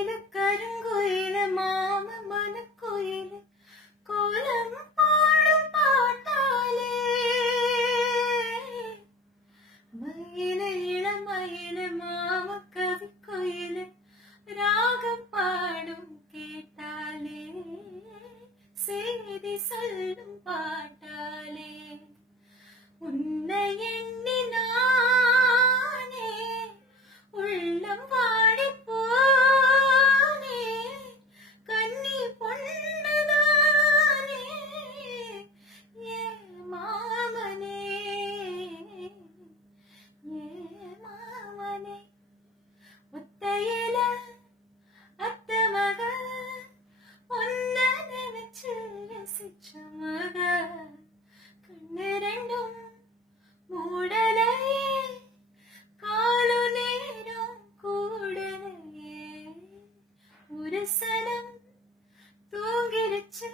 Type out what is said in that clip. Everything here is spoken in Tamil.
மயிலு கருங்குயிலு மாம மனக்குயிலு கோலம் பாடும் பாட்டாலே மயிலு இளமயிலு மாம கவி குயிலு ராகம் பாடும் கேட்டாலே செய்தி சொல்லும் பாட்டாலே உன்னை எண்ணி நானே உள்ளம் வாடி போனே கண்ணி பொண்ணுதானே ஏ மாமனே ஏ மாமனே ஒத்தையில அத்த மக ஒன்ன நினைச்சு ரசிச்ச மக கண்ணு ரெண்டும் மூடலையே காலு நேரம் கூடலையே ஒரு சனம் தூங்கிருச்சு